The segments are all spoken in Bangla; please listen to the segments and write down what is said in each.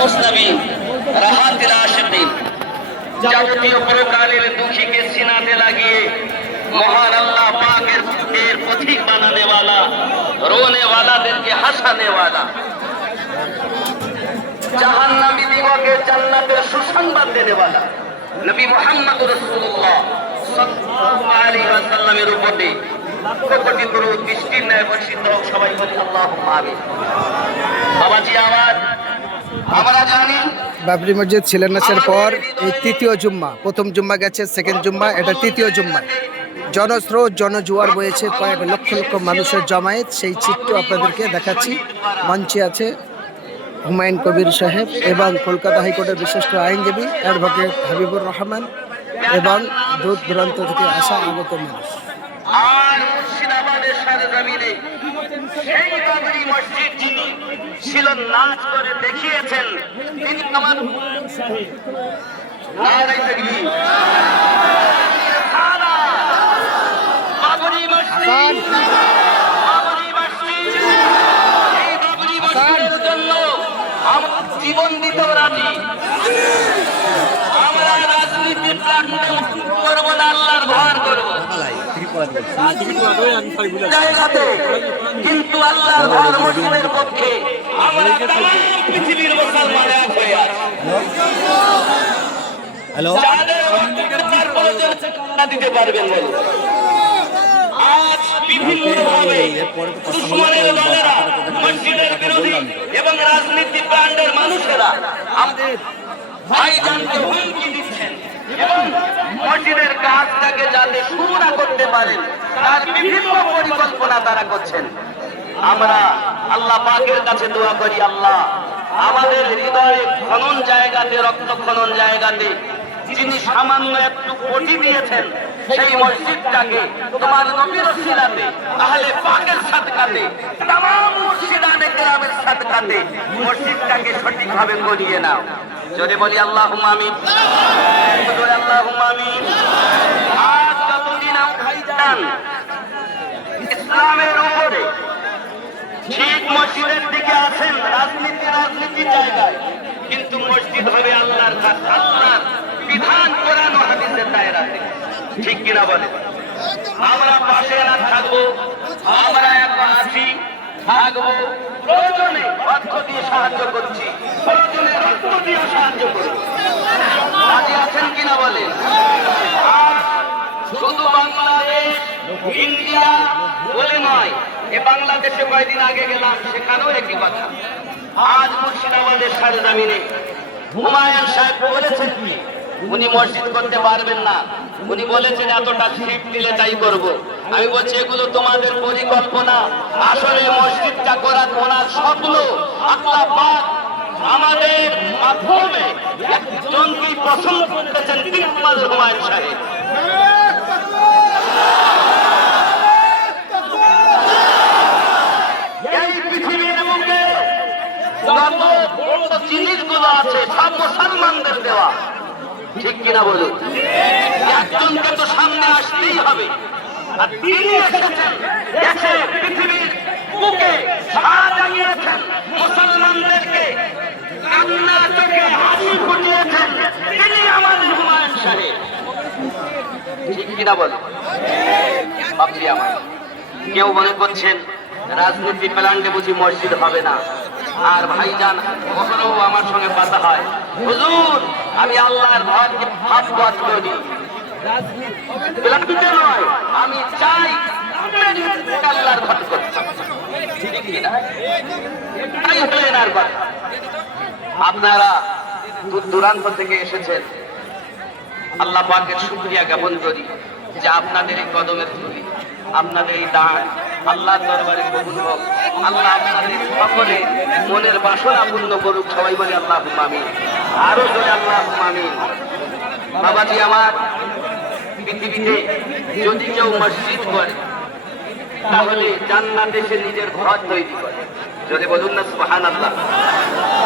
মুসলিমিন রাহাতিল আশিকিন যাবতীয় প্রকারের দুঃখীকে সিনাতে লাগিয়ে মহান আল্লাহ পাকের পথিক বানানে वाला रोने वालाদেরকে হাসানে वाला জাহান্নামী দিগকে জান্নাতের সুসংবাদ দেনে वाला নবী মুহাম্মদ রাসূলুল্লাহ সাল্লাল্লাহু আলাইহি ওয়াসাল্লামের উপরে কোটি দরুদ বৃষ্টির ন্যায় বর্ষিত হোক। সবাই বলি আল্লাহুম্মা আমিন। বাবাজি আওয়াজ আমরা জানি বাবরি মসজিদ শিলান্যাসের পর এই তৃতীয় জুম্মা, প্রথম জুম্মা গেছে, সেকেন্ড জুম্মা, এটা তৃতীয় জুম্মা। জনস্রোত জনজোয়ার বয়েছে, কয়েক লক্ষ লক্ষ মানুষের জমায়েত। সেই চিত্র আপনাদেরকে দেখাচ্ছি। মঞ্চে আছে হুমায়ুন কবির সাহেব এবং কলকাতা হাইকোর্টের বিশিষ্ট আইনজীবী অ্যাডভোকেট হাবিবুর রহমান এবং দূর দূরান্ত থেকে আসা আগত মানুষ। আর মুর্শিদাবাদের সরজমিনে সেই বাবরি মসজিদ যিনি শিলান্যাস করে দেখিয়েছেন তিনি আমার নারায়ে তাকবীর। বাবরি মসজিদ, বাবরি মসজিদ, এই বাবরি মসজিদের জন্য আমরা জীবন দিতেও রাজি। আমরা রাজনীতি প্ল্যাটফর্ম করবো না, আল্লাহর ভয় করবো জায়গাতে, কিন্তু আল্লাহর ভয় মসজিদের পক্ষে আমরা পৃথিবীর মুসলমান এক হয়ে আছি। হ্যালো, দিতে পারবেন বলুন। আজ বিভিন্নভাবে দুশমনের দলেরা, মসজিদের বিরোধী এবং রাজনীতি প্রান্তের মানুষেরা আমাদের ভাইজানকে হুমকি দিচ্ছেন এবং মসজিদের কাজটাকে যাতে শুরু না করতে পারেন তার বিভিন্ন পরিকল্পনা তারা করছেন। আমরা আল্লাহ পাকের কাছে দোয়া করি, আল্লাহ আমাদের হৃদয়ে খনন জায়গাতে, রক্ত খনন জায়গাতে যিনি সামান্য একটু কোটি দিয়েছেন সেই মসজিদটাকে তোমার নবীর ওসিলাতে, আহলে পাকের সাদকাতে, তামাম মুর্শিদানে কেরামের সাদকাতে মসজিদটাকে সঠিকভাবে গড়িয়ে নাও। যদি বলি আল্লাহুম্মা আমিন, জোরে আল্লাহুম্মা আমিন। আজ যতদিন ভাইজান ইসলামের উপরে ঠিক মসজিদের দিকে আছেন, রাজনীতির জায়গায়, কিন্তু মসজিদ হবে আল্লাহর কাছে, আল্লাহর বিধান কোরআন ও হাদিসের দায়রাতে। ঠিক কিনা বলে? আমরা পাশে না থাকবো, আমরা এখন আছি, থাকবো, প্রয়োজনে অর্থ দিয়ে সাহায্য করছি, প্রয়োজনে রক্ত দিয়ে সাহায্য করবো। রাজি আছেন কিনা বলে? শুধু বাংলাদেশ, ইন্ডিয়া বলে নয়, এ বাংলাদেশে কয়েকদিন আগে গেলাম, সেখানেও একই কথা। আজ মুর্শিদাবাদের সরজমিনে হুমায়ুন সাহেব বলেছেন কি উনি মসজিদ করতে পারবেন না, উনি বলেছেন এতটা সিট দিলে তাই করব। আমি বলছি এগুলো তোমাদের পরিকল্পনা, আসলে মসজিদটা করার ওনার স্বপ্ন আল্লাহ পাক আমাদের মাধ্যমে একজনকেই পছন্দ করতেছেন, তিনি আমাদের হুমায়ুন সাহেব। এই পৃথিবীর বুকে যত বড় জিনিসগুলো আছে সব মুসলমানদের দেওয়া। ঠিক কিনা বলুন? একজনকে তো সামনে আসতেই হবে, আর তিনি এসেছেন, এসে পৃথিবীর বুকে ছায়া জাগিয়েছেন, মুসলমানদেরকে কান্না চোখে হাসি ফুটিয়েছেন, তিনি আমাদের হুমায়ুন সাহেব। ঠিক কিনা বলুন? বাপজি আমার, কেউ মনে করছেন রাজনীতি প্ল্যান্টে বুঝি মসজিদ হবে না। আর ভাইজান কখনো আমার সঙ্গে কথা হয়, হুজুর আমি আল্লাহর ভয়কে হাত বাদ করি, প্ল্যান্টে নয়, আমি চাই আল্লাহর ভয় করতে। ঠিক কিনা? তাই হলেন আর কথা। আপনারা দূর দূরান্ত থেকে এসেছেন, আল্লাহ পাকের শুকরিয়া জ্ঞাপন করি যে আপনাদের এই কদমের ধুলি, আপনাদের এই দান আল্লাহর দরবারে কবুল হোক। আল্লাহ আপনাদের সকলে মনের বাসনা পূর্ণ করুক। সবাই বলে আল্লাহুম্মা আমিন। আরো জোরে আল্লাহুম্মা আমিন। বাবাজি আমার, পৃথিবীতে যদি কেউ মসজিদ করে তাহলে জান্নাতে সে নিজের ঘর তৈরি করে। যদি বলুন না সুবহানাল্লাহ।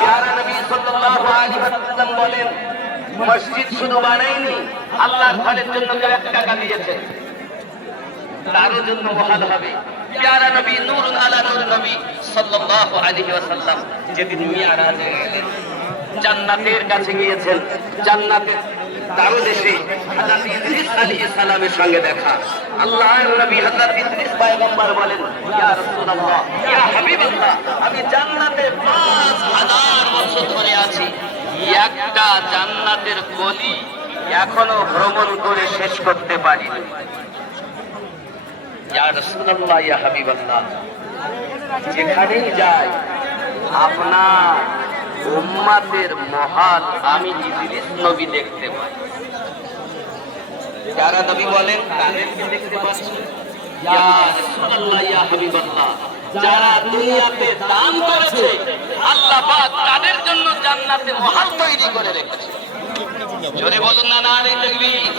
প্যারা নবী সাল্লাল্লাহু আলাইহি ওয়াসাল্লাম বলেন, মসজিদ শুধু বানায়নি, আল্লাহর ঘরের জন্য কেউ 1 টাকা দিয়েছে তার জন্য বহাল হবে। প্যারা নবী নূরুন আলা নূর নবী সাল্লাল্লাহু আলাইহি ওয়াসাল্লাম যেদিন মিরাজে গেলেন, জান্নাতের কাছে গিয়েছেন, জান্নাতের দারুদেশে হযরত ইদ্রিস আলাইহিস সালামের সঙ্গে দেখা। আল্লাহর নবী হযরত ইদ্রিস পয়গম্বর বলেন, ইয়া রাসূলুল্লাহ, ইয়া হাবিবাল্লাহ, আমি জান্নাতে 5000 বছর ধরে আছি, একটা জান্নাতের গলি এখনো ভ্রমণ করে শেষ করতে পারিনি। ইয়া রাসূলুল্লাহ, ইয়া হাবিবাল্লাহ, যেখানেই যাই আপনার উম্মতের মহাল আমি ইদ্রিস নবী দেখতে পাই। যারা নবী বলেন তাদেরকে দেখতে পাচ্ছি। ইয়া রাসূলুল্লাহ, ইয়া হাবিবাল্লাহ, যারা দুনিয়াতে দান করেছে আল্লাহ পাক তাদের জন্য জান্নাতে মহাল তৈরি করে রেখেছে। জোরে বলুন না নারে তাকবীর।